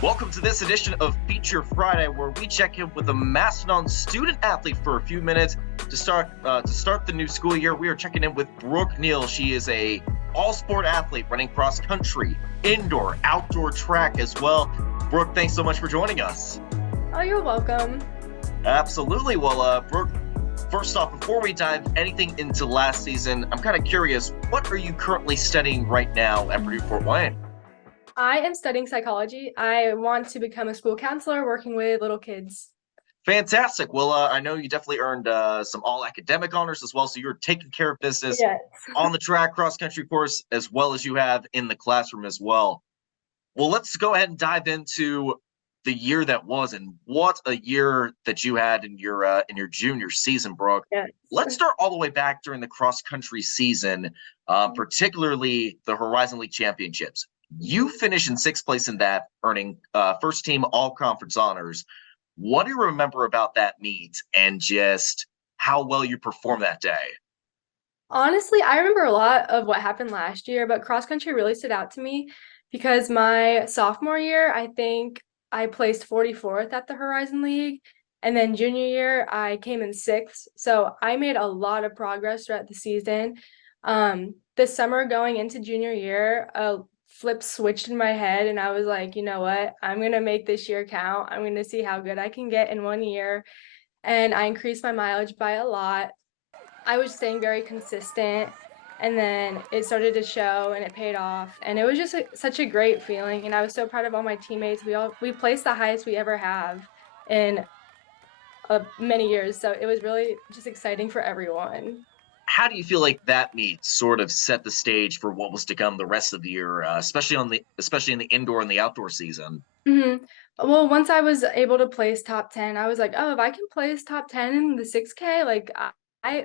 Welcome to this edition of Feature Friday, where we check in with a Mastodon student athlete for a few minutes to start the new school year. We are checking in with Brooke Neal. She is a all-sport athlete running cross country, indoor, outdoor track as well. Brooke, thanks so much for joining us. Oh, you're welcome. Absolutely. Well, Brooke, first off, before we dive anything into last season, I'm kind of curious, what are you currently studying right now at Purdue Fort Wayne? I am studying psychology. I want to become a school counselor working with little kids. Fantastic. Well, I know you definitely earned some all academic honors as well. So you're taking care of business Yes. on the track cross country course as well as you have in the classroom as well. Well, let's go ahead and dive into the year that was, and what a year that you had in your junior season, Brooke. Yes. Let's start all the way back during the cross country season, particularly the Horizon League championships. You finished in sixth place in that, earning first team all conference honors. What do you remember about that meet and just how well you performed that day? Honestly, I remember a lot of what happened last year, but cross country really stood out to me because my sophomore year, I think I placed 44th at the Horizon League. And then junior year, I came in sixth. So I made a lot of progress throughout the season. This summer going into junior year, a flip switched in my head, and I was like, you know what? I'm going to make this year count. I'm going to see how good I can get in 1 year. And I increased my mileage by a lot. I was staying very consistent, and then it started to show and it paid off, and it was just such a great feeling, and I was so proud of all my teammates. We placed the highest we ever have in many years, so it was really just exciting for everyone. How do you feel like that meet sort of set the stage for what was to come the rest of the year, especially in the indoor and the outdoor season? Mhm. Well, once I was able to place top 10, I was like, "Oh, if I can place top 10 in the 6K, like,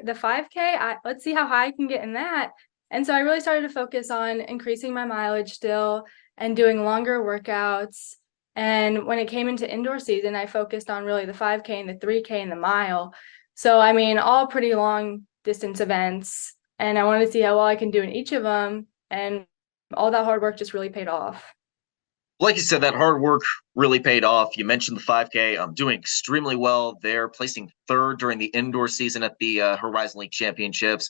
the 5K, let's see how high I can get in that." And so I really started to focus on increasing my mileage still and doing longer workouts. And when it came into indoor season, I focused on really the 5K and the 3K and the mile. So, I mean, all pretty long distance events, and I wanted to see how well I can do in each of them, and all that hard work just really paid off. Like you said, that hard work really paid off. You mentioned the 5K. I'm doing extremely well there, placing third during the indoor season at the Horizon League Championships.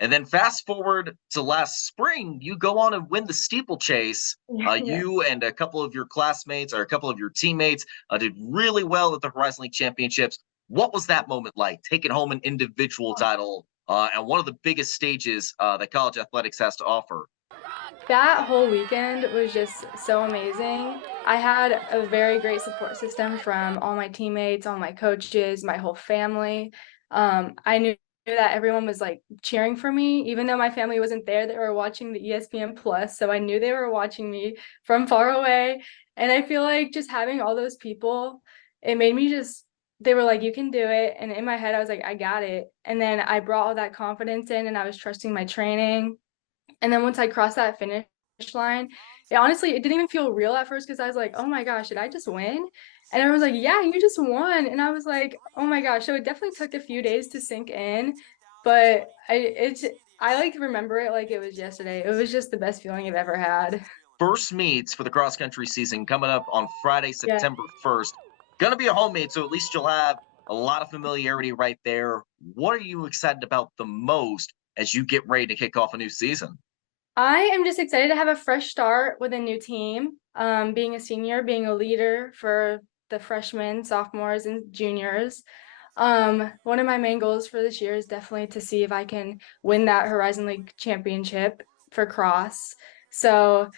And then fast forward to last spring, you go on and win the steeplechase. Yeah. You and a couple of your classmates or a couple of your teammates did really well at the Horizon League Championships. What was that moment like, taking home an individual title and one of the biggest stages that college athletics has to offer? That whole weekend was just so amazing. I had a very great support system from all my teammates, all my coaches, my whole family. I knew that everyone was like cheering for me, even though my family wasn't there. They were watching the ESPN Plus, so I knew they were watching me from far away. And I feel like just having all those people, it made me just. They were like, "You can do it," and in my head, I was like, "I got it." And then I brought all that confidence in, and I was trusting my training. And then once I crossed that finish line, it didn't even feel real at first because I was like, "Oh my gosh, did I just win?" And everyone was like, "Yeah, you just won." And I was like, "Oh my gosh." So it definitely took a few days to sink in, but I like remember it like it was yesterday. It was just the best feeling I've ever had. First meets for the cross country season coming up on Friday, Yeah. September 1st. Gonna be a home meet, so at least you'll have a lot of familiarity right there. What are you excited about the most as you get ready to kick off a new season? I am just excited to have a fresh start with a new team. Being a senior, being a leader for the freshmen, sophomores, and juniors. One of my main goals for this year is definitely to see if I can win that Horizon League championship for cross. So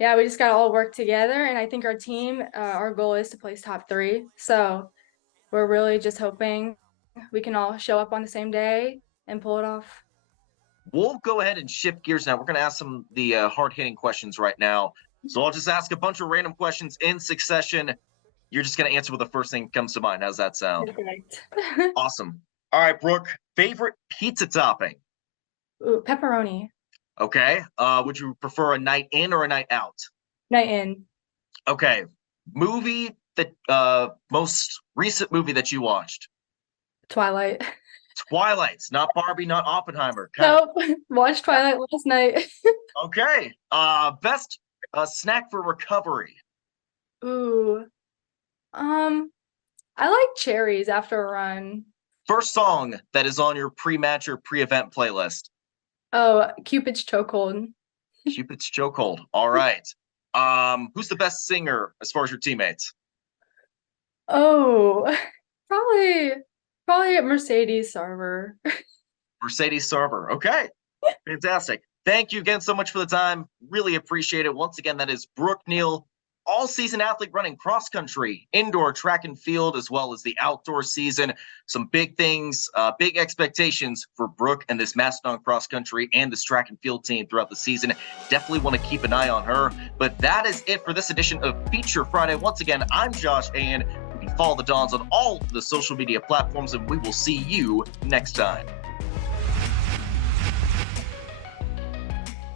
yeah, we just got to all work together, and I think our team, our goal is to place top three. So we're really just hoping we can all show up on the same day and pull it off. We'll go ahead and shift gears now. We're gonna ask some of the hard hitting questions right now. So I'll just ask a bunch of random questions in succession. You're just gonna answer what the first thing comes to mind. How's that sound? Perfect. Awesome. All right, Brooke. Favorite pizza topping? Ooh, pepperoni. Okay. Would you prefer a night in or a night out? Night in. Okay. Movie that most recent movie that you watched. Twilight. Twilight, not Barbie, not Oppenheimer. Kind of Nope. Watched Twilight last night. okay. Best snack for recovery. Ooh. I like cherries after a run. First song that is on your pre-match or pre-event playlist. Oh, Cupid's Chokehold. Cupid's Chokehold. All right. Who's the best singer as far as your teammates? Oh, probably probably Mercedes Server. Mercedes Sarver. Okay. Fantastic. Thank you again so much for the time. Really appreciate it. Once again, that is Brooke Neal, all season athlete running cross country, indoor track and field, as well as the outdoor season. Some big things, big expectations for Brooke and this Mastodon cross country and this track and field team throughout the season. Definitely want to keep an eye on her. But that is it for this edition of Feature Friday. Once again, I'm Josh Ayen. You can follow the Dons on all the social media platforms, and we will see you next time.